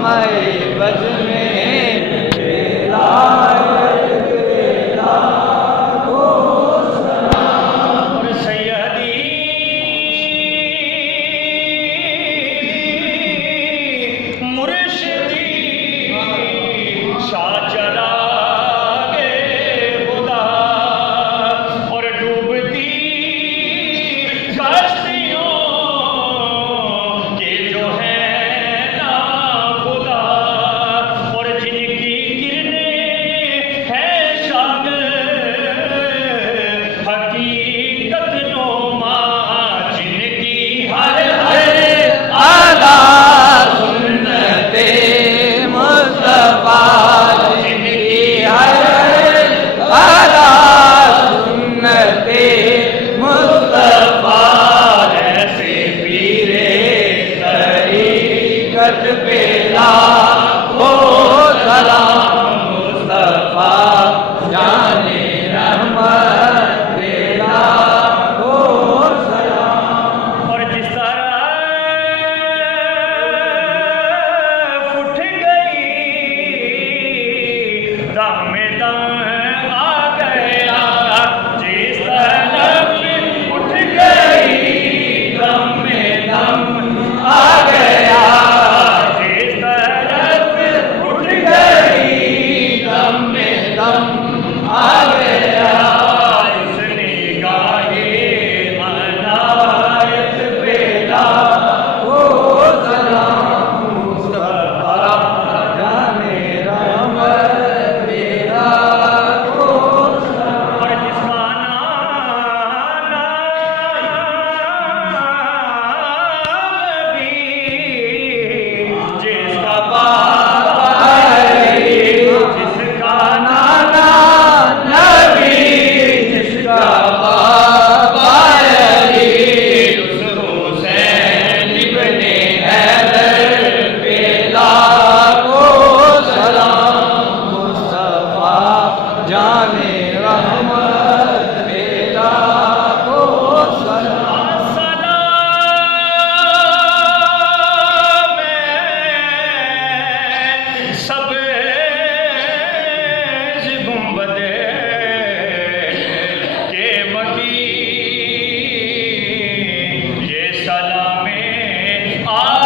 मैं बज में विलायत बेला को सलाम। और सैयदी मुर्शिदी शाह चरागे खुदा और डूबती कश्तियों के जो है ना खुदा और जिनकी किरणें हैं शागिर हकीकत नुमा जिनकी हर हर आला सुन्नते मुस्तफा जिनकी हर आला सुन्नते मुस्तफा ऐसे पीरे तरीकत पे लाखों सलाम। मुस्तफा जाने रहमत पे लाखों सलाम। और जिस तरह उठ गई दम में दम आ गया जिस तरह उठ गई दम में दम आ गया जिस तरह उठ गई दम में दम आ गया। उसने गाहे अनायत पे लाखों सलाम। मुस्तफा जाने रहमत पे लाखों सलाम। और जिसका नाम भी जिसका बाबा है, जिसका नाना नबी जिसका बाबा अली, उस हुसैन इब्ने हैदर पे लाखों सलाम। मुस्तफा जाने रहमत पे लाखों सलाम। सब गुंबद के मकी ये सलामे आज